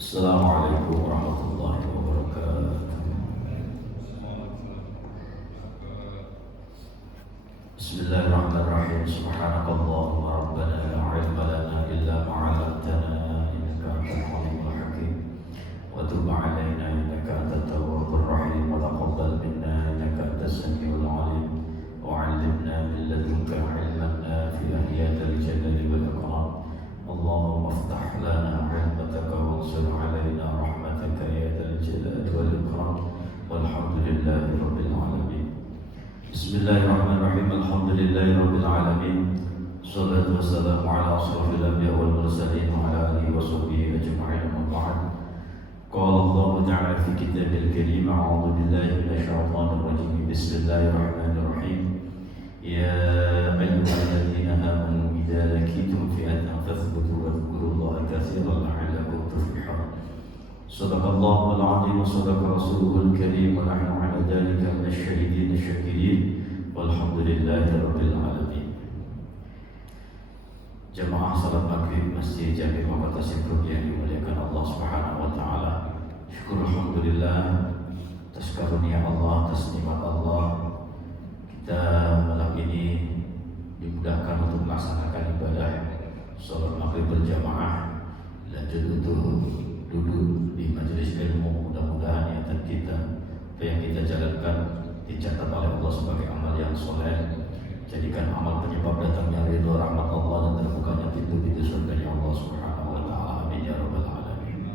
Assalamualaikum warahmatullahi wabarakatuh. Bismillahirrahmanirrahim. Subhanakallahumma rabbana la ilma lana illa ma 'allamtana innaka antal alimul hakim. Wa tub 'alaina innaka antat tawwabur rahim wa taqabbal minna innaka antas samiul 'alim. Wa 'allimna min ladunka 'ilman nafi'an ya dzal jalali wal ikram. Allahumma iftah lana rahmataka wansur 'alaina rahmataka ya dzal jalali wal ikram. Walhamdulillahi rabbil alamin. Bismillahirrahmanirrahim. Alhamdulillahi rabbil alamin. Salatu wassalamu ala asrafil anbiya wal mursalin wa ala alihi wa sahbihi ajma'in. Amma ba'd. Qala Allah ta'ala fi kitabil karim. A'udzu billahi minasy syaithanir rajim. Bismillahirrahmanirrahim. Ya ayyuhalladzina amanu idza laqitum fi'atan fathbutu wadhkurullaha katsiran la'allakum tuflihun. Sadaqallahul 'azim wa sadaqa rasuluhul karim wa nahnu 'ala dzalika minasyahidin asy-syakirin. Walhamdulillahi rabbil alamin. Jamaah salat maghrib Masjid Jami' Muhammad Tasyikruk yang dimuliakan Allah Subhanahu wa taala. Syukur alhamdulillah atas karunia Allah, atas nikmat Allah. Kita malam ini dimudahkan untuk melaksanakan ibadah salat maghrib berjamaah. Lanjut untuk duduk di majelis ilmu. Mudah-mudahan niatan kita, apa yang kita jalankan dicatat oleh Allah sebagai amal yang soleh. Jadikan amal penyebab datangnya ridho rahmat Allah dan terbukanya pintu-pintu surga Allah Subhanahu wa taala. Amin ya rabbal alamin.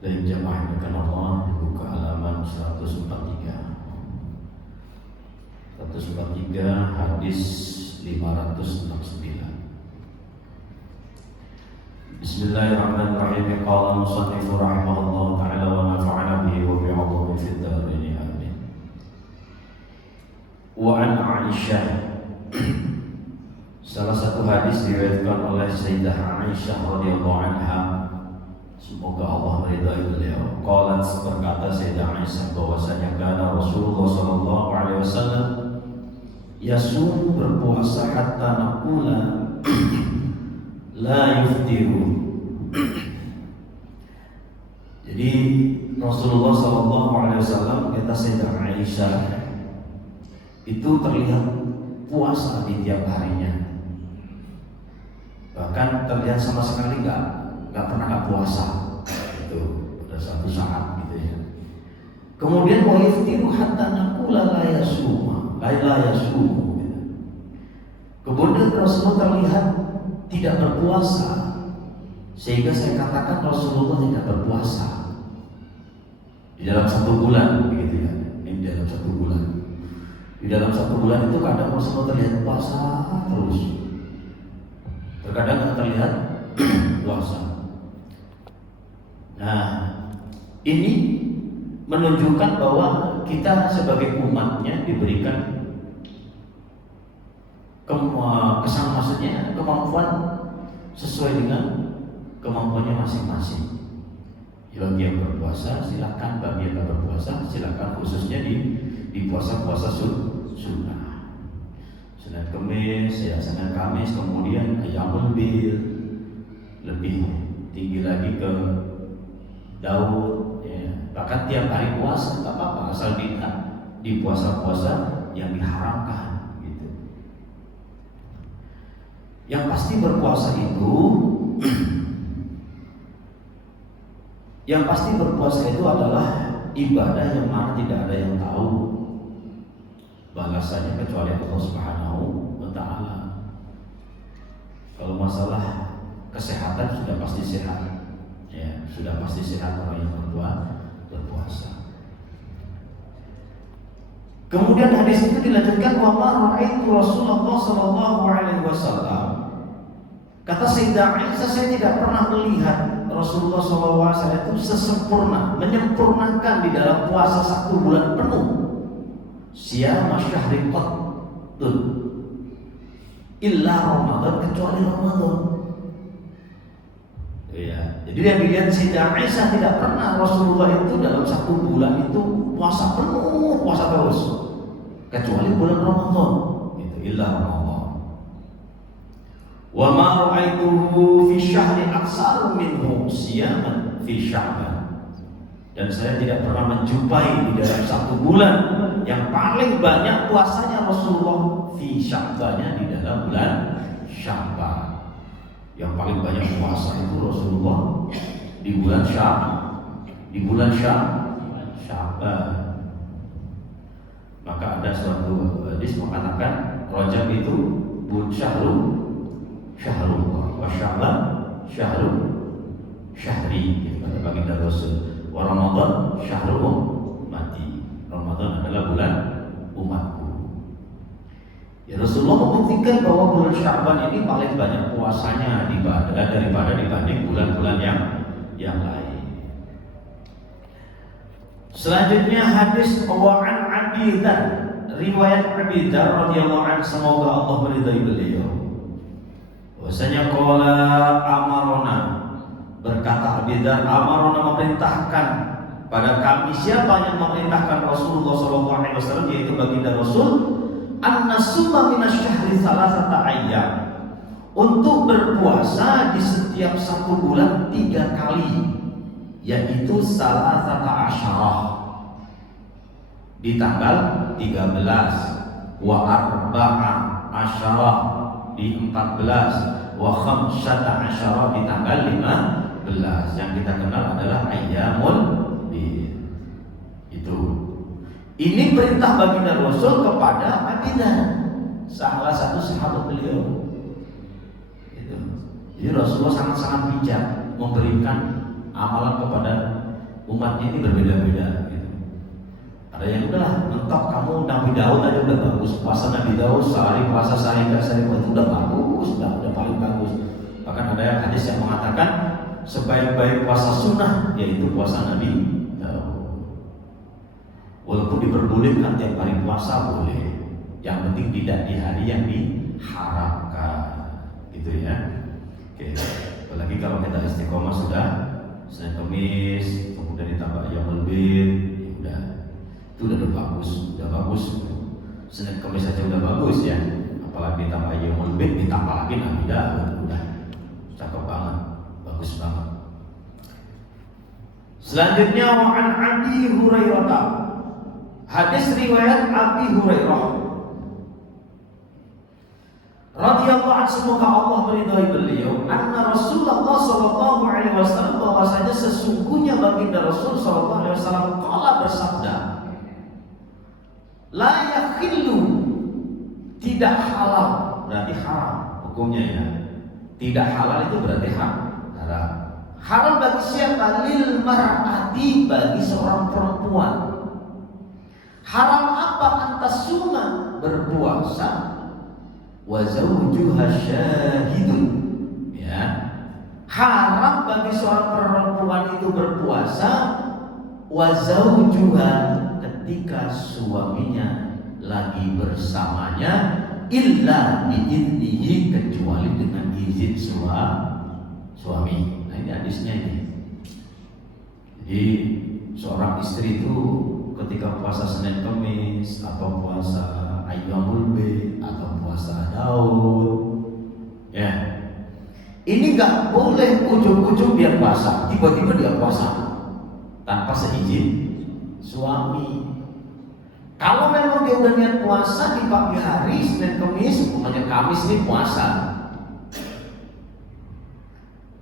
Dan jamaah yang Allah buka halaman 143. 143 hadis 569. Bismillahirrahmanirrahim. Qala al-musannif rahimahullah ta'ala wa nafa'ana bihi wa bi'adhihi fid dharain amin. Wa an Aisyah. Salah satu hadis diriwayatkan oleh Sayyidah Aisyah radhiyallahu anha, semoga Allah meridai beliau. Qalat, berkata Sayyidah Aisyah bahwasanya kana Rasulullah sallallahu alaihi wasallam yasum, berpuasa hatta naqula la yuftiru. Jadi Rasulullah SAW, kata Sayyidah Aisyah, itu terlihat puasa di tiap harinya. Bahkan terlihat sama sekali nggak pernah puasa. Itu pada satu saat gitu ya. Kemudian wa yuftiru hatta naqula la yasuma, la yasum. Kemudian Rasulullah terlihat tidak berpuasa, sehingga saya katakan Rasulullah tidak berpuasa di dalam 1 bulan, begitu ya. Ini dalam 1 bulan. Di dalam 1 bulan itu kadang Rasulullah terlihat puasa terus, terkadang terlihat puasa. Nah, ini menunjukkan bahwa kita sebagai umatnya diberikan maksudnya kemampuan sesuai dengan kemampuannya masing-masing. Bagi yang berpuasa silakan, bagi yang tak berpuasa silakan, khususnya di puasa-puasa sunnah. Senin Kamis, ya Senin Kamis, kemudian Ayyamul Bid, lebih tinggi lagi ke Daud, ya. Bahkan tiap hari puasa tak apa-apa, asal di puasa-puasa yang diharamkan. Yang pasti berpuasa itu adalah ibadah yang mana tidak ada yang tahu balasannya kecuali Allah Subhanahu wa taala. Kalau masalah kesehatan sudah pasti sehat. Ya, sudah pasti sehat orang yang berpuasa. Kemudian hadis itu dilanjutkan, wa ma ra'aitu Rasulullah sallallahu alaihi wasallam. Kata Sayyidah Aisyah, saya tidak pernah melihat Rasulullah sallallahu alaihi wasallam itu menyempurnakan di dalam puasa 1 bulan penuh. Siyama syahri qattun illa Ramadan, kecuali Ramadan. Ya, jadi yang dilihat Sayyidah Aisyah tidak pernah Rasulullah itu dalam 1 bulan itu puasa penuh, puasa terus, kecuali bulan Ramadan. Itu illa Ramadan. Wa ma ra'aituhu fi syahri aksar minhu siyaman fi Sya'ban. Dan saya tidak pernah menjumpai di dalam satu bulan yang paling banyak puasanya Rasulullah fi Sya'bannya, di dalam bulan Sya'ban. Yang paling banyak puasa itu Rasulullah di bulan Sya'ban. Maka ada suatu hadis mengatakan Rajab itu syahrullah wa Sya'ban syahri, gitu kata baginda Rasul. Wa Ramadan syahrul ummati. Ramadan adalah bulan umatku. Ya, Rasulullah membuktikan bahwa bulan Sya'ban ini paling banyak puasanya daripada dibanding bulan-bulan yang lain. Selanjutnya hadis Wa'an Abi Dzar, riwayat Abi Dzar radhiyallahu anhu, semoga Allah meridai beliau. Bahwasanya qala amarona, berkata Abi Dzar, amarona memerintahkan pada kami. Siapa yang memerintahkan Rasulullah SAW, yaitu baginda Rasul, an-nasuma minasyahri salasata ayyam, untuk berpuasa di setiap satu bulan 3 kali, yaitu salasata asyarah, di tanggal 13, wa arba'a asyarah di 14, wa khamsata asyarah di tanggal 15, yang kita kenal adalah ayyamul bid. Itu. Ini perintah baginda Rasul kepada Abi Dzar, salah satu sahabat beliau. Itu. Jadi Rasulullah sangat-sangat bijak memberikan amalan kepada umatnya ini berbeda-beda. Gitu. Ada yang udah mentok, kamu Nabi Daud aja udah bagus, puasa Nabi Daud sehari puasa sehari enggak sehari itu udah bagus, udah paling bagus. Bahkan ada yang hadis yang mengatakan sebaik-baik puasa sunnah yaitu puasa Nabi Daud. Walaupun diperbolehkan tiap hari puasa boleh, yang penting tidak di hari yang diharamkan, gitu ya. Oke. Apalagi kalau kita istiqomah sudah Senin Kamis, kemudian ditambah ayyamul bid, ya udah, itu udah bagus. Senin Kamis saja udah bagus ya, apalagi ditambah ayyamul bid, ditambah lagi Nabi Daud, udah cakep banget, bagus banget. Selanjutnya wa'an Abi Hurairah, hadis riwayat Abi Hurairah radhiyallahu anhu, semoga Allah meridhai beliau, anna Rasulullah sallallahu alaihi wasallam, bahwasanya sesungguhnya baginda Rasul sallallahu alaihi wasallam qala, bersabda, la yakhillu, tidak halal, berarti haram hukumnya ya. Tidak halal itu berarti haram. Haram bagi siapa? Lil mar'ati, bagi seorang perempuan. Haram apa? Antasuma, berpuasa, wa zawjuha syahidun, ya. Haram bagi seorang perempuan itu berpuasa, wa zawjuha, ketika suaminya lagi bersamanya, illa biidnihi, kecuali dengan izin suami. Nah, ini hadisnya ini. Jadi seorang istri itu ketika puasa Senin Kamis atau puasa ayyamul bid atau puasa Daud, ya, ini nggak boleh ujung-ujung dia puasa, tiba-tiba dia puasa tanpa seizin suami. Kalau memang dia udah niat puasa di pagi hari Senin Kamis, bukannya Kamis ini puasa.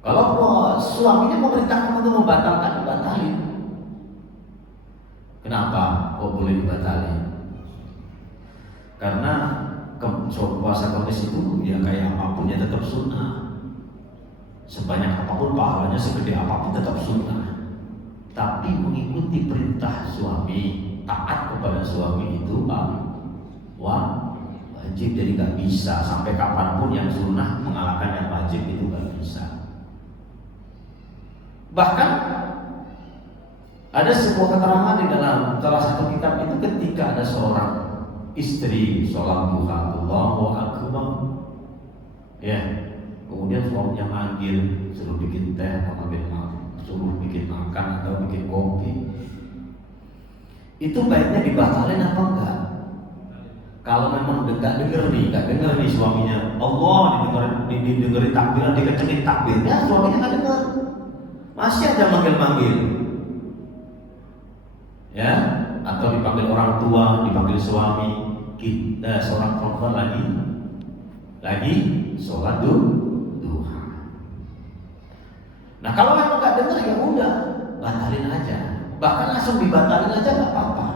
Kalau suaminya memerintahkan untuk membatalkan, dibatalin. Kenapa? Kok boleh dibatalin? Karena puasa Kamis itu ya kayak apapun ya tetap sunnah. Sebanyak apapun pahalanya, segede apapun tetap sunnah. Tapi mengikuti perintah suami, taat kepada suami itu wajib. Jadi gak bisa sampai kapanpun yang sunnah mengalahkan yang wajib, itu gak bisa. Bahkan ada sebuah keterangan di dalam salah satu kitab itu, ketika ada seorang istri sholat duha, Allahu akbar, ya, kemudian suaminya manggil, suruh bikin teh atau suruh bikin makan atau bikin kopi, itu baiknya dibatalin apa enggak? Kalau memang gak denger nih suaminya, Allah didengerin takbiran, dikecengin takbirnya, suaminya gak denger. masih aja manggil-manggil, ya, atau dipanggil orang tua, dipanggil suami, kita seorang perempuan lagi sholat duha. Nah kalau memang nggak dengar ya udah batalin aja, bahkan langsung dibatalin aja nggak apa-apa.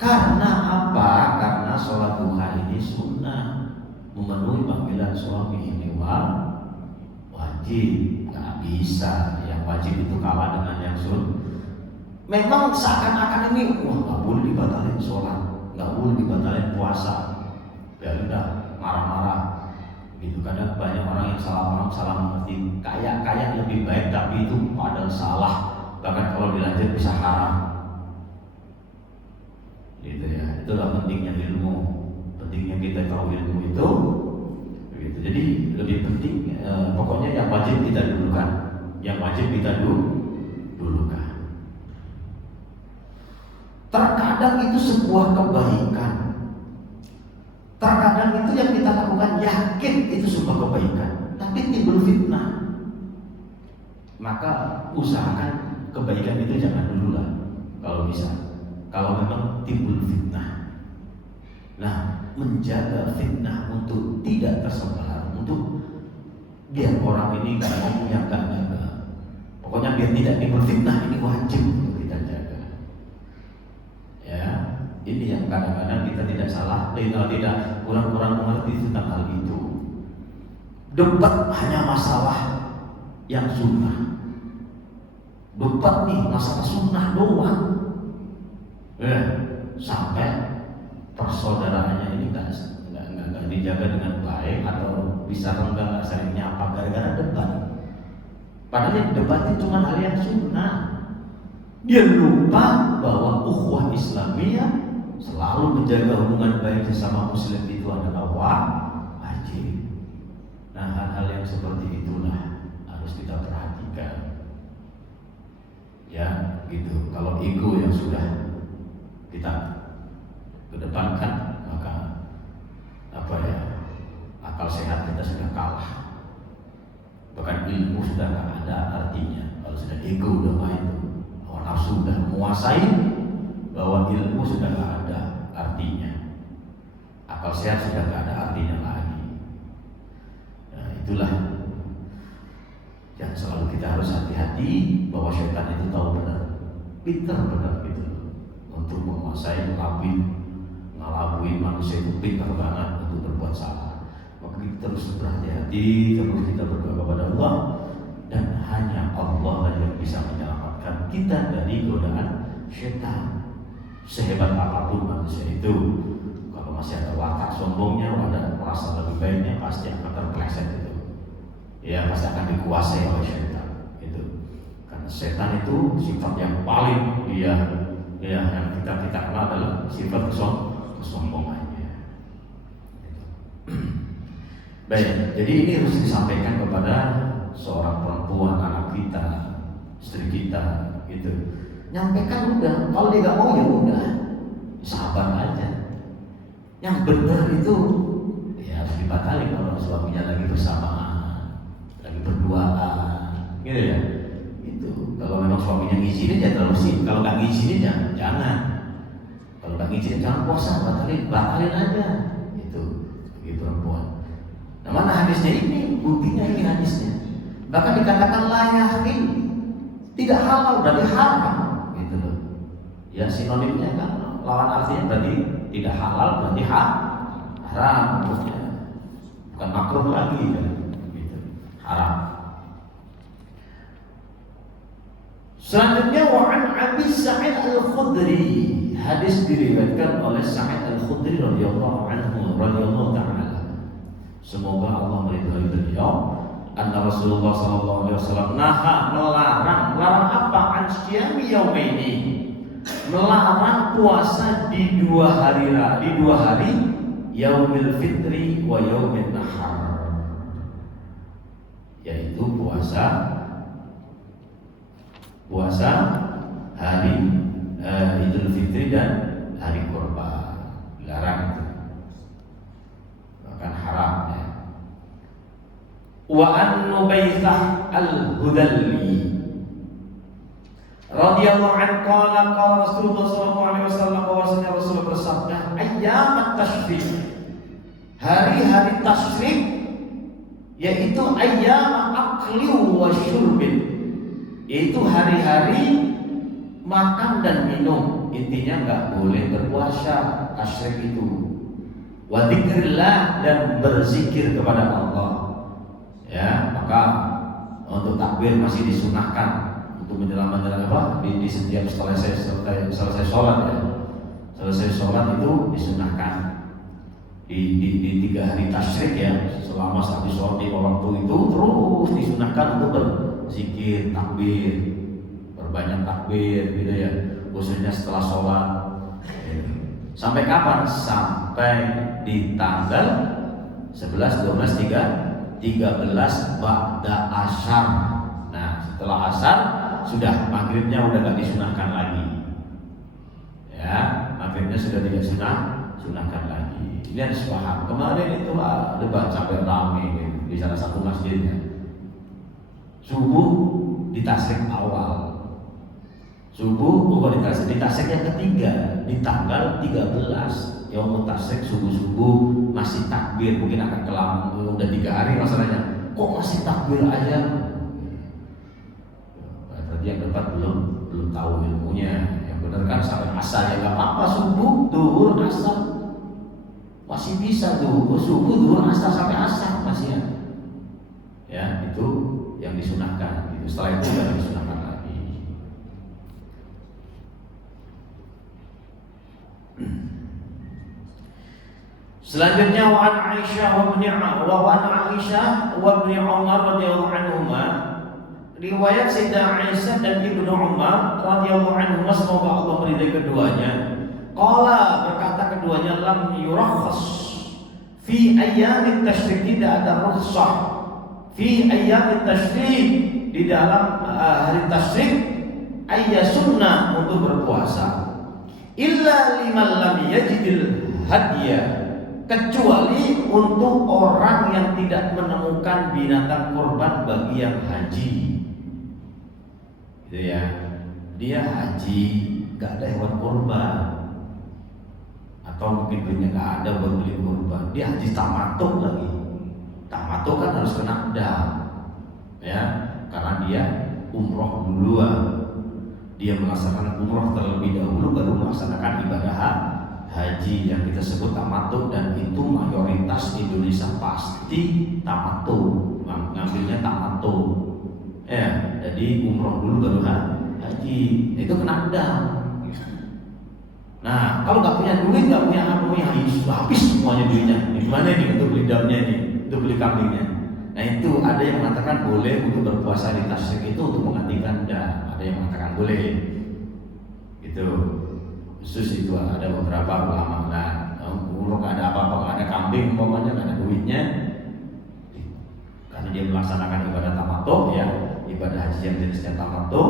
Karena apa? Karena sholat duha ini sunnah, memenuhi panggilan suami ini wajib, nggak bisa. Yang wajib itu kalah dengan yang sunnah. Memang seakan-akan ini wah nggak boleh dibatalin sholat, nggak boleh dibatalin puasa. Ya udah marah-marah gitu. Kadang banyak orang yang salah mengerti, kayak lebih baik tapi itu padahal salah, bahkan kalau dilanjut bisa haram gitu ya. Itulah pentingnya ilmu, pentingnya kita tahu ilmu itu gitu. Jadi lebih penting pokoknya yang wajib kita dulukan, yang wajib kita dulukan. Terkadang itu sebuah kebaikan, terkadang itu yang kita lakukan yakin itu sebuah kebaikan, tapi timbul fitnah. Maka usahakan kebaikan itu jangan dulu lah kalau bisa. Kalau memang timbul fitnah, nah menjaga fitnah untuk tidak tersebar, untuk biar orang ini nggak ngomongnya nggak, pokoknya biar tidak timbul fitnah, ini wajib untuk kita jaga. Ya, ini yang kadang-kadang kita tidak salah, tidak kurang mengerti tentang hal itu. Debat hanya masalah yang sunnah, debat nih masalah sunnah doang, sampai persaudaraannya ini nggak dijaga dengan baik, atau bisa nggak saling nyapa gara-gara debat. Padahal debatnya cuma hal yang sunnah. Dia lupa bahwa ukhuwah Islamiyah selalu menjaga hubungan baik sesama muslim itu adalah wajib. Nah hal-hal yang seperti itulah harus kita perhatikan. Ya gitu. Kalau ego yang sudah kita kedepankan, maka akal sehat kita sudah kalah. Bahkan ilmu sudah nggak ada artinya kalau sudah ego udah main, nafsu sudah menguasai, bahwa ilmu sudah nggak ada artinya, akal sehat sudah nggak ada artinya lagi. Nah itulah yang selalu kita harus hati-hati, bahwa syaitan itu tahu benar, pintar benar gitu untuk menguasai, ngelabui manusia itu pintar banget untuk berbuat salah. Maka kita terus berhati-hati, terus kita berdoa kepada Allah, dan hanya Allah yang bisa menyelamatkan kita dari godaan syaitan. Sehebat apapun manusia itu, kalau masih ada watak sombongnya, ada merasa lebih baiknya, pasti akan terpeleset itu. Ya pasti akan dikuasai oleh syaitan itu. Karena syaitan itu sifat yang paling yang kita kenal adalah sifat kesombongannya. Baik, jadi ini harus disampaikan kepada seorang perempuan, anak kita, istri kita, gitu. Nyampaikan udah, kalau dia nggak mau ya udah, sabar aja. Yang benar itu ya harus dibatalin kalau suaminya lagi bersamaan, lagi berduaan, gitu ya. Itu kalau memang suaminya ngizinin ya terusin, kalau nggak ngizinin ya jangan. Kalau nggak ngizinin jangan puasa, batalin aja. Itu bagi perempuan. Nah mana hadisnya ini? Buktinya ini hadisnya. Bahkan dikatakan layak ini tidak halal, berarti haram, gitu loh. Ya sinonimnya kan lawan artinya berarti tidak halal, berarti haram, maksudnya bukan makruh lagi, kan? Gitu. Haram. Selanjutnya wa'an Abi Sa'id Al-Khudri, hadis diriwayatkan oleh Sa'id Al-Khudri radhiyallahu ta'ala. Semoga Allah meridhai beliau. Anna Rasulullah sallallahu alaihi wasallam melarang apa? An syiyami yaumaini. Melarang puasa di dua hari yaumil fitri wa yaumin nahar. Yaitu puasa hari Idul Fitri dan hari Kurban. Dilarang itu. Bahkan haram ya. Wa an Nubaisah al-Hudali, radhiyallahu anhu qala Rasulullah sallallahu alaihi wasallam, bahwasanya Rasul bersabda, ayyamat tasyrik, hari-hari tasyrik yaitu ayyam akli wa syurbin, yaitu hari-hari makan dan minum. Intinya nggak boleh berpuasa tasyrik itu. Wa dzikrillah, dan berzikir kepada Allah. Ya, maka untuk takbir masih disunahkan untuk menjelang apa? Di setiap selesai sholat ya. Selesai sholat itu disunahkan di 3 hari tasyrik ya, selama habis sholat di waktu itu terus disunahkan untuk berzikir, takbir, berbanyak takbir gitu ya, khususnya setelah sholat. Sampai kapan? Sampai di tanggal 11, 12, 13 ba'da asyar. Nah, setelah asyar sudah maghribnya udah gak disunahkan lagi. Ya, maghribnya sudah tidak sunahkan lagi. Ini harus paham. Kemarin itu debat sampai ramai gitu, di salah satu masjidnya. Subuh di tasyrik awal. Subuh bukan di tasyrik yang ketiga, di tanggal 13 yaumut tasyrik, subuh masih takbir, mungkin akan kelam udah 3 hari masalahnya. Kok masih takbir aja? Tadi yang debat belum tahu ilmunya. Yang benar kan sampai asar ya nggak apa-apa, subuh, duhur, asar masih bisa tuh, subuh, duhur, asar sampai asar masih ya. Ya itu yang disunahkan. Gitu. Setelah itu nggak disunahkan lagi. Selanjutnya wa an Aisyah wa ibni Umar radhiyallahu anhuma, riwayat Sayyidah Aisyah dan Ibnu Umar radhiyallahu anhuma, semoga Allah meridai keduanya. Qala, berkata keduanya, lam yurakhas fi ayyamit tasyrik, tidak ada rukhsah fi ayyamit tasyrik, di dalam hari tasyrik, ayya sunnah, untuk berpuasa, illa liman lam yajidil hadiya, kecuali untuk orang yang tidak menemukan binatang kurban bagi yang haji. Gitu ya, dia haji gak ada hewan kurban, atau mungkin duitnya gak ada buat beli kurban, dia haji tamattu lagi. Tamattu kan harus kena dam ya, karena dia umroh duluan. Dia melaksanakan umroh terlebih dahulu baru melaksanakan ibadah haji yang kita sebut tamattu, dan itu mayoritas Indonesia pasti tamattu, ngambilnya tamattu ya. Jadi umroh dulu baru haji, itu kena dam. Nah, kalau nggak punya duit, nggak punya apa, punya habis semuanya duitnya. Gimana nih untuk beli damnya nih, untuk beli kambingnya? Nah, itu ada yang mengatakan boleh untuk berpuasa di tasyrik itu untuk menggantikan dam. Ada yang mengatakan boleh. Itu khusus itu ada beberapa ulama. Nah, kalau nggak ada apa-apa, nggak ada kambing, umpamanya nggak ada duitnya, karena dia melaksanakan ibadah tamattu ya, ibadah haji yang jenisnya tamattu,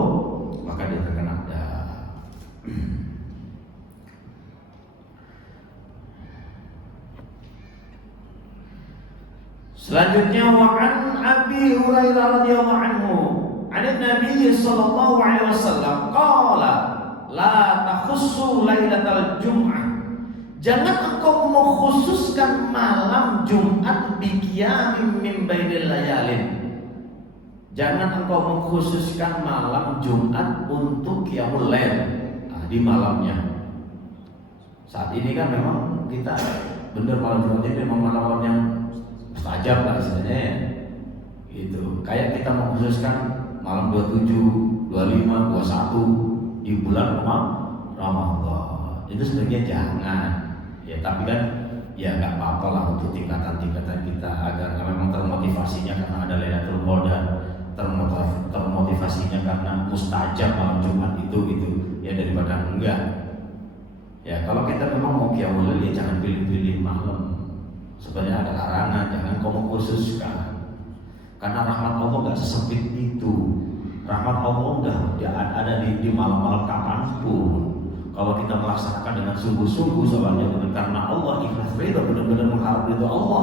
maka dia terkena dam. Selanjutnya wa an Abi Hurairah radhiyallahu anhu, an Nabi sallallahu alaihi wasallam qala, la takhussu lailatal jum'ah, jangan engkau mengkhususkan malam Jumat bi qiyamin min bainil layalin. Jangan engkau mengkhususkan malam Jumat untuk qiyamul lail, di malamnya. Saat ini kan memang kita benar malam Jumat ini memang malam yang mustajab lah istilahnya ya. Gitu. Kayak kita mengkhususkan malam 27, 25, 21 di bulan Ramadan. Itu sebenarnya jangan. Ya tapi kan ya nggak apa-apa lah untuk tingkatan-tingkatan kita, agar memang termotivasinya karena ada Lailatul Qadar, termotivasinya karena mustajab malam Jumat itu gitu. Ya daripada enggak. Ya kalau kita memang mau qiyamul lail, ya jangan pilih-pilih malam. Sebenarnya ada larangan, jangan kamu khususkan. Karena rahmat Allah nggak sesempit itu. Rahmat Allah udah ada di malam-malam kapanpun. Kalau kita melaksanakan dengan sungguh-sungguh, soalnya karena Allah ikhlas ridho, benar-benar mengharap ridho Allah,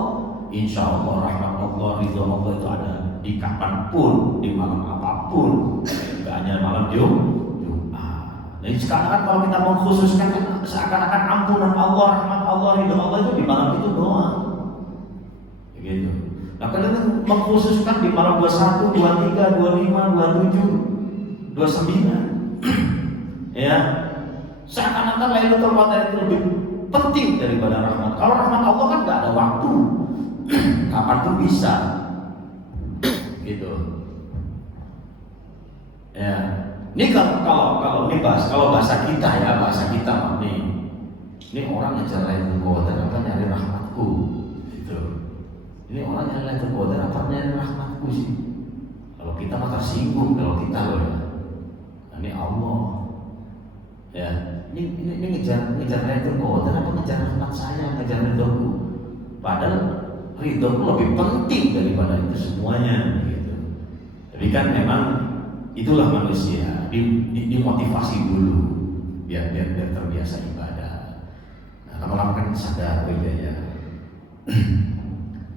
insya Allah rahmat Allah, ridho Allah itu ada di kapanpun, di malam apapun. Gak hanya malam Jumat. Jadi sekarang kalau kita mengkhususkan seakan-akan ampunan Allah, rahmat Allah, ridho Allah itu di malam itu doang. Begitu. Nah, kalau mengkhususkan di malam 21, 23, 25, 27, 29 ya, seakan-akan Lailatul Qadar itu lebih penting daripada rahmat. Kalau rahmat Allah kan nggak ada waktu, kapan pun bisa, gitu. Ya, ini kalau ini kalau bahasa kita ya, bahasa kita ini orang yang nyari Lailatul Qadar apa nyari rahmatku, gitu. Ini orang yang Lailatul Qadar apa nyari rahmatku sih? Kalau kita mah tersinggung kalau kita loh ya. Nah, ini Allah. Ya, ini ngejar Lailatul Qadar apa ngejar rahmat saya, ngejar ridhoku. Padahal ridhoku lebih penting daripada itu semuanya gitu. Tapi kan memang itulah manusia, dimotivasi dulu biar terbiasa ibadah. Nah, lama-lama kan sadar ya.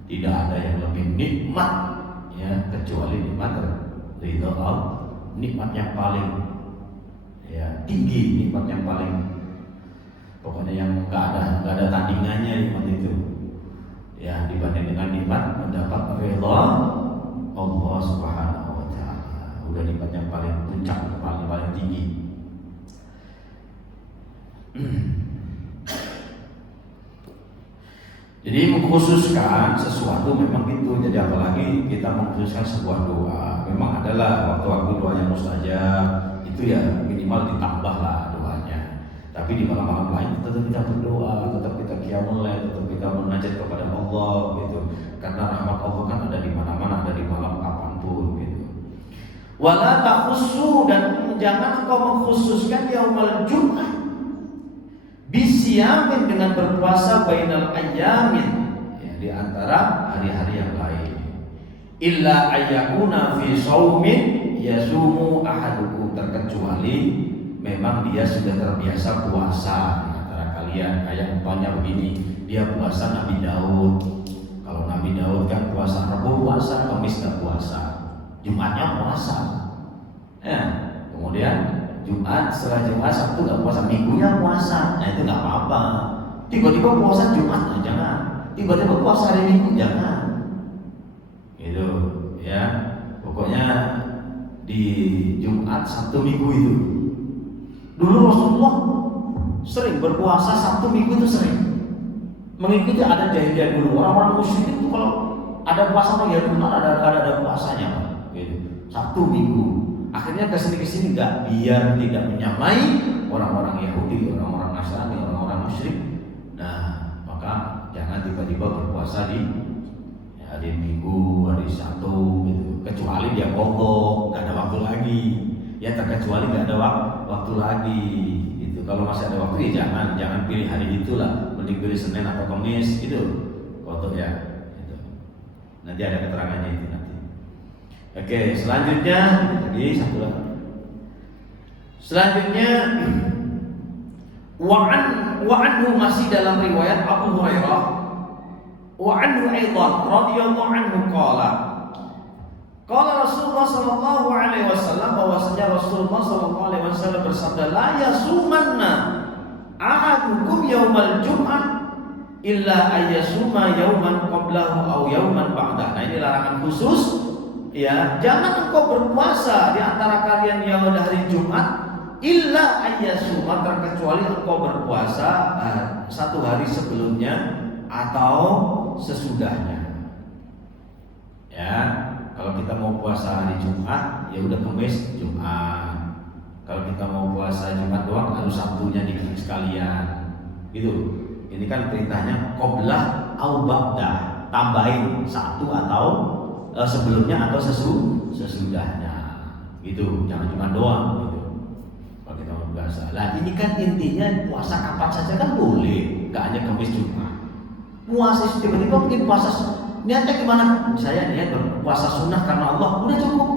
Tidak ada yang lebih nikmat ya kecuali nikmat ridho Allah, nikmat yang paling ya tinggi, nikmat yang paling pokoknya yang nggak ada tandingannya nikmat itu ya dibanding dengan nikmat mendapat ridho Allah Subhanahu wa Ta'ala. Udah nikmat yang paling puncak, paling tinggi. Jadi mengkhususkan sesuatu memang gitu. Jadi apalagi kita mengkhususkan sebuah doa, memang adalah waktu-waktu doa yang mustajab itu ya minimal ditambahlah doanya. Tapi di malam-malam lain tetap kita berdoa, tetap kita qiyamul lail, tetap kita munajat kepada Allah gitu. Karena rahmat Allah kan ada di mana-mana, ada di malam kapanpun gitu. Wala takhussu, dan jangan engkau mengkhususkan yaumul Jum'ah bisiyamin, dengan berpuasa bainal ayyamin ya, di antara hari-hari yang lain. Illa ayyakuna fi shaumin yasumu ahadukum, terkecuali memang dia sudah terbiasa puasa di antara kalian. Kayak umpamanya begini, dia puasa Nabi Daud. Kalau Nabi Daud kan puasa Rabu puasa, Kamis tak puasa, Jumatnya puasa ya. Kemudian Jumat, setelah Jumat, Sabtu nggak puasa, Minggunya puasa. Nah itu nggak apa-apa. Tiba-tiba puasa Jumat, nah, jangan. Tiba-tiba puasa hari Minggu, jangan. Gitu, ya. Pokoknya di Jumat, Sabtu, Minggu itu. Dulu Rasulullah sering berpuasa Sabtu, Minggu itu sering. Mengikuti adat jahiliyah dulu. Orang-orang musyrik itu kalau ada puasa ya benar ada puasanya, gitu. Sabtu, Minggu. Akhirnya kesini enggak, biar tidak menyamai orang-orang Yahudi, orang-orang Nasrani, orang-orang musyrik. Nah, maka jangan tiba-tiba berpuasa di hari Minggu, hari Sabtu gitu. Kecuali dia mogok, nggak ada waktu lagi. Ya terkecuali nggak ada waktu lagi gitu. Kalau masih ada waktu ya jangan pilih hari itulah, mending pilih Senin atau Kamis gitu. Foto ya. Gitu. Nanti ada keterangannya itu nanti. Oke, selanjutnya tadi satu lagi. Selanjutnya wa'anhu masih dalam riwayat Abu Hurairah. Wa'anhu aidan radhiyallahu anhu qala Rasulullah sallallahu alaihi wasallam, bahwasanya Rasulullah sallallahu alaihi wasallam bersabda, la yasumanna ahadukum yaumal jum'ah illa ayyasuma yauman qablahu aw yauman ba'dah. Nah, ini larangan khusus. Ya, jangan engkau berpuasa di antara kalian yang hari Jumat illa ayyasuma, terkecuali engkau berpuasa satu hari sebelumnya atau sesudahnya. Ya, kalau kita mau puasa hari Jumat ya udah Kamis Jumat. Kalau kita mau puasa Jumat doang harus Sabtunya dikit sekalian. Gitu. Ini kan perintahnya qablah au ba'dah, tambahin satu atau sebelumnya atau sesudahnya, gitu. Jangan cuma doang, gitu. Kalau kita mau puasa, lah ini kan intinya puasa kapan saja kan boleh, nggak hanya Kamis Jumat. Puasa tiba-tiba mungkin puasa, niatnya gimana? Saya niat berpuasa sunnah karena Allah, udah cukup,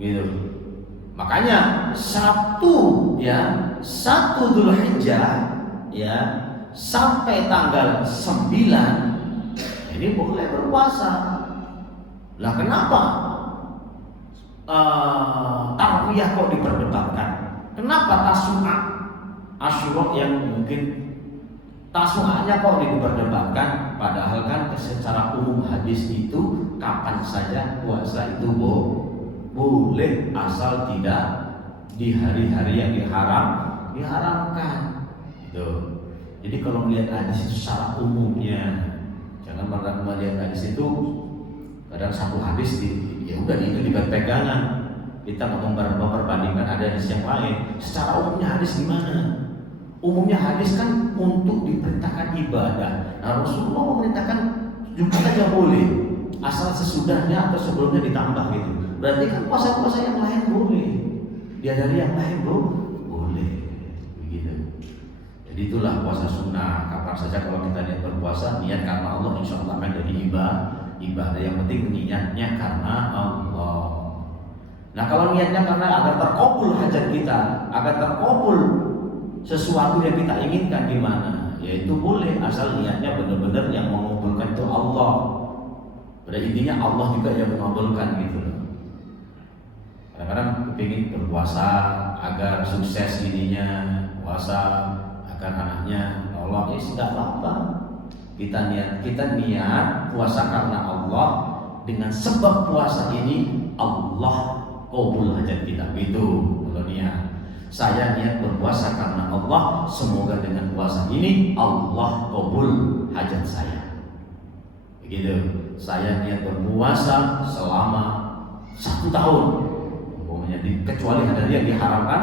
gitu. Makanya Sabtu Dzulhijjah ya sampai tanggal 9 ini boleh berpuasa. Lah kenapa tarwiyah kok diperdebatkan? Kenapa Tasu'a Asyura yang mungkin Tasu'anya kok diperdebatkan, padahal kan secara umum hadis itu kapan saja puasa itu boleh asal tidak di hari-hari yang diharamkan. Gitu. Jadi kalau melihat hadis itu secara umumnya, jangan melihat hadis itu kadang satu hadis ya udah itu dipegangan. Kita memperbandingkan ada hadis yang lain. Secara umumnya hadis gimana? Umumnya hadis kan untuk diperintahkan ibadah. Nah, Rasulullah memerintahkan juga saja boleh, asal sesudahnya atau sebelumnya ditambah gitu. Berarti kan puasa-puasa yang lain boleh, dia dari yang lain boleh, begitu. Jadi itulah puasa sunnah. Kapan saja kalau kita niat berpuasa, niat karena Allah, insya Allah akan jadi ibadah. Yang penting niatnya karena Allah. Nah kalau niatnya karena agar terkabul hajat kita, agar terkabul sesuatu yang kita inginkan gimana? Yaitu boleh asal niatnya benar-benar yang mengumpulkan itu Allah. Pada intinya Allah juga yang mengabulkan gitu loh. Kadang-kadang kepingin berpuasa agar sukses ininya, puasa agar anaknya Allah, tidak apa-apa. Kita niat puasa karena Allah, dengan sebab puasa ini Allah kabul hajat kita. Itu kalau niat. Saya niat berpuasa karena Allah, semoga dengan puasa ini Allah kabul hajat saya. Begitu. Saya niat berpuasa selama 1 tahun, pokoknya kecuali ada yang diharapkan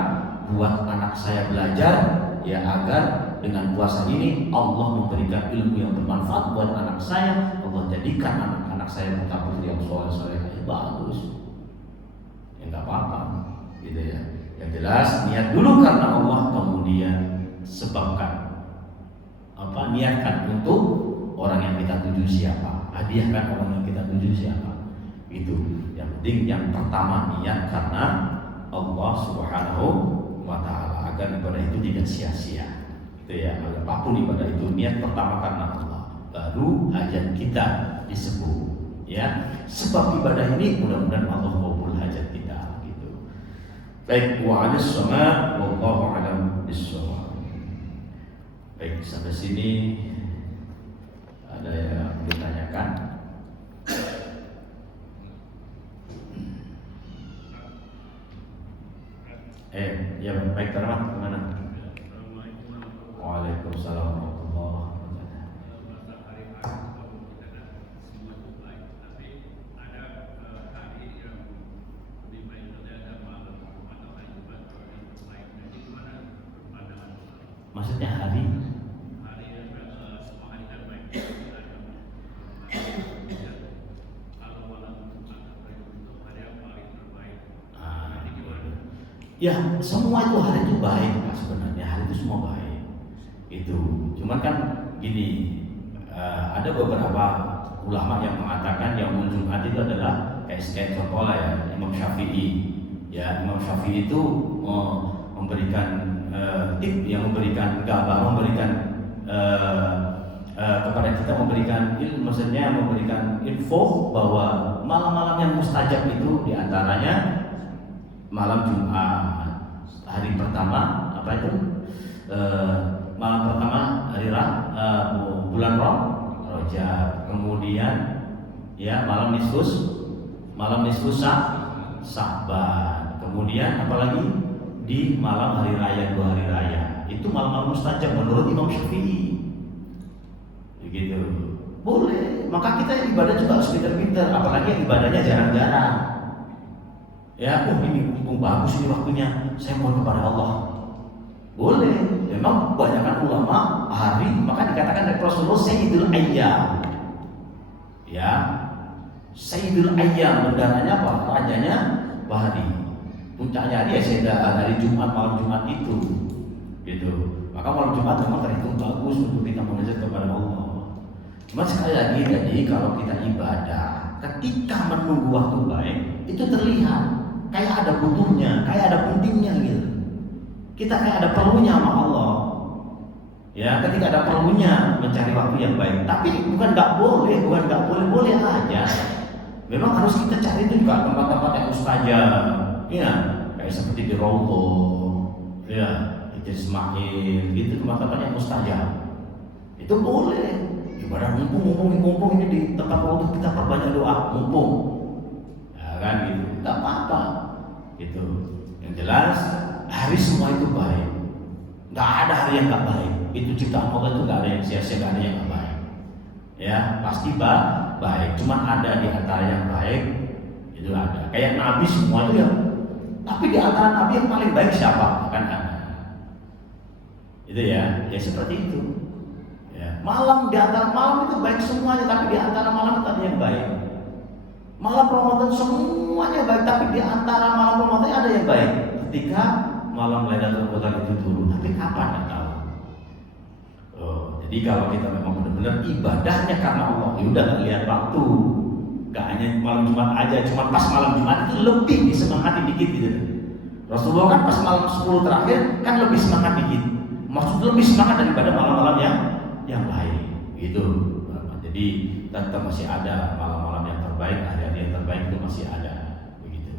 buat anak saya belajar, ya agar dengan puasa ini Allah memberikan ilmu yang bermanfaat buat anak saya. Allah jadikan anak-anak saya putra-putri yang soleh-soleh. Bagus. Ya nggak apa-apa, gitu ya. Yang jelas niat dulu karena Allah, kemudian sebabkan niatkan untuk orang yang kita tuju siapa, hadiahkan orang yang kita tuju siapa. Itu yang penting. Yang pertama niat karena Allah Subhanahu wa ta'ala, agar ibadah itu tidak sia-sia. Itu ya, apapun ibadah itu niat pertama karena Allah, baru hajat kita disebut. Ya, sebab ibadah ini mudah-mudahan Allah kabul hajat kita. Baik, wa 'alas sama wallahu a'lam bissawab. Baik, sampai sini ada yang ditanyakan? Ya baik, terima kemana? Waalaikumsalam warahmatullahi wabarakatuh. Maksudnya hari? Ya, semua itu hari itu baik Pak, sebenarnya hari itu semua baik. Itu, cuman kan gini, ada beberapa ulama yang mengatakan yang Jumat itu adalah kayak contoh lah ya, Imam Syafi'i. Ya, Imam Syafi'i itu memberikan tip, yang memberikan gambar, memberikan kepada kita, memberikan ilmu, maksudnya memberikan info bahwa malam-malam yang mustajab itu diantaranya malam Jumat, hari pertama apa itu? Malam pertama hari bulan Rajab, kemudian ya malam nisfus Sa'ban, kemudian apalagi di malam hari raya, 2 hari raya. Itu malam-malam mustajab menurut Imam Syafi'i. Begitu. Boleh. Maka kita ibadah juga harus pintar-pintar, apalagi yang ibadahnya jarang-jarang. Ya, ini mumpung bagus ini waktunya, saya mohon kepada Allah. Boleh. Memang kebanyakan ulama hari, maka dikatakan dari Rasulullah Sayyidul Ayyam. Ya, Sayyidul Ayyam, bendaranya apa? Rajanya bahari. Puncaknya hari ya hari Jumat, malam Jumat itu. Gitu. Maka malam Jumat memang terhitung bagus untuk kita mengejar kepada Allah. Cuma sekali lagi, jadi kalau kita ibadah, ketika menunggu waktu baik, itu terlihat kayak ada butuhnya, kayak ada pentingnya gitu. Kita kayak ada perlunya sama Allah. Ya, ketika ada perlunya mencari waktu yang baik. Tapi bukan nggak boleh, boleh aja. Memang harus kita cari itu juga tempat-tempat yang mustajab. Ya, kayak seperti di Raudhah, ya itu Ismail, itu tempat-tempat yang mustajab. Itu boleh. Ibadah mumpung ini di tempat waktu kita perbanyak doa, mumpung. Ya kan gitu. Enggak apa-apa. Gitu. Yang jelas hari semua itu baik. Enggak ada hari yang enggak baik. Itu ciptaan Allah itu enggak ada yang sia-sia, enggak ada yang enggak baik. Ya, pasti baik. Cuman ada di antara yang baik itu ada. Kayak Nabi semua itu ya. Tapi di antara Nabi yang paling baik siapa? Kan ada. Itu ya seperti itu. Ya, malam di antara malam itu baik semuanya, tapi di antara malam itu ada yang baik. Malam Ramadan semuanya baik, tapi di antara malam Ramadan ada yang baik. Ketika malam Lailatul Qadar itu turun, tapi kapan nggak tahu. Jadi kalau kita memang benar-benar ibadahnya karena Allah, ya udah nggak lihat waktu, nggak hanya malam Jumat aja, cuma pas malam Jumat itu lebih disemangati dikit gitu. Rasulullah kan pas malam 10 terakhir kan lebih semangat dikit. Maksudnya lebih semangat daripada malam-malam yang lain gitu. Jadi tetap masih ada malam-malam yang terbaik, hari-hari yang terbaik itu masih ada begitu.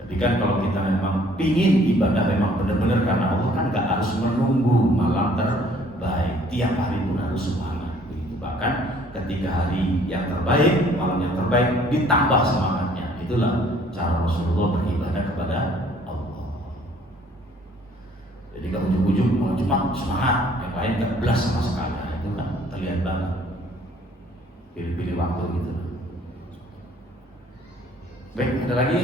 Tapi kan kalau kita memang pingin ibadah memang benar-benar karena Allah kan nggak harus menunggu malam terbaik, tiap hari pun harus semangat begitu. Bahkan ketika hari yang terbaik, malam yang terbaik ditambah semangatnya. Itulah cara Rasulullah beribadah kepada Allah. Jadi kalau ujung-ujung mau cuma semangat, yang lain gak belas sama sekali, itu kan terlihat banget. Pilih-pilih waktu gitu. Baik, ada lagi?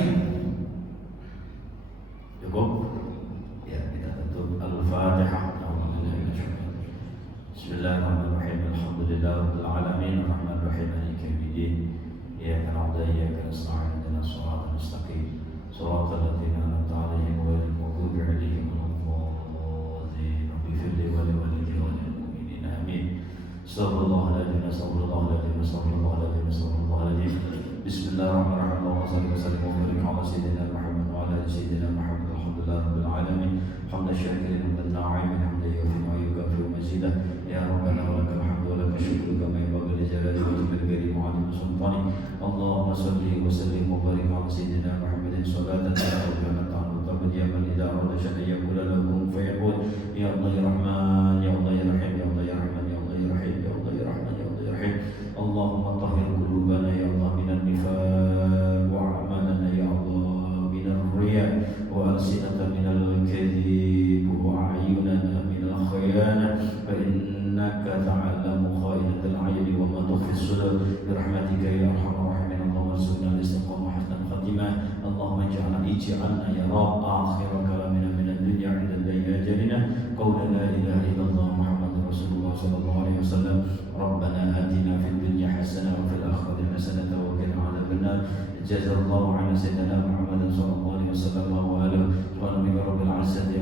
Cukup? Ya, kita tutup Al-Fatihah. Bismillahirrahmanirrahim. Alhamdulillahirabbil alamin, arrahmanir rahim, maliki yaumiddin. Iyyaka na'budu wa iyyaka nasta'in, ihdinas siratal mustaqim. Shiratal ladzina an'amta 'alaihim ghairil maghdubi 'alaihim waladdallin. Ighfir li wa li walidayya wa lil mu'minin. Amin. Astaghfirullahaladzim, astaghfirullahaladzim, astaghfirullahaladzim, astaghfirullahaladzim. Bismillahirrahmanirrahim. Allahumma shalli wa sallim wa barik ala sayyidina Muhammad wa ala ali sayyidina Muhammad. Alhamdulillahirabbil alamin. Hamdan syakirin wa na'imin, hamdan yufi wa yukafi'u mazidah. Ya Rabbana wa lakal hamdu wa lakal syukru kama yanbaghi li jalali wajhika al-karim wa 'azimi sultani. Allahumma shalli wa sallim wa barik ala sayyidina Muhammadin salatan ta'ala ta'ala tabad ya man idza arada syai'an yaqulu lahu kun fayakun. Ya Allah ya Rahman, ya Allah ya Rahim, ya Allah ya Rahman, ya Allah ya Rahim, ya Allah ya Rahman, ya Allah ya Rahim. Allahumma tahhir qulubana ya Allah minan nifaq wa a'malana ya Allah minar riya wa alsinatan minal kadhib wa a'yunana minal khayana fa innaka ta'lamu kha'inatal 'ayni wa ma tukhfi as-sudur bi rahmatika ya arhamar rahimin. Allahumma arzuqna al-istiqamah wa husnal khatimah. Allahumma ij'alna ya Rabb akhir kalamina min ad-dunya 'inda ajalina qawla la ilaha illallah Muhammadur Rasulullah sallallahu alaihi wasallam. Rabbana atina fid dunya hasanah wa fil akhirati hasanah wa qina adzaban nar. Jazallahu 'ala sayyidina Muhammadin sallallahu alaihi wasallam wa ala alihi wa sahbihi rabbil 'izzati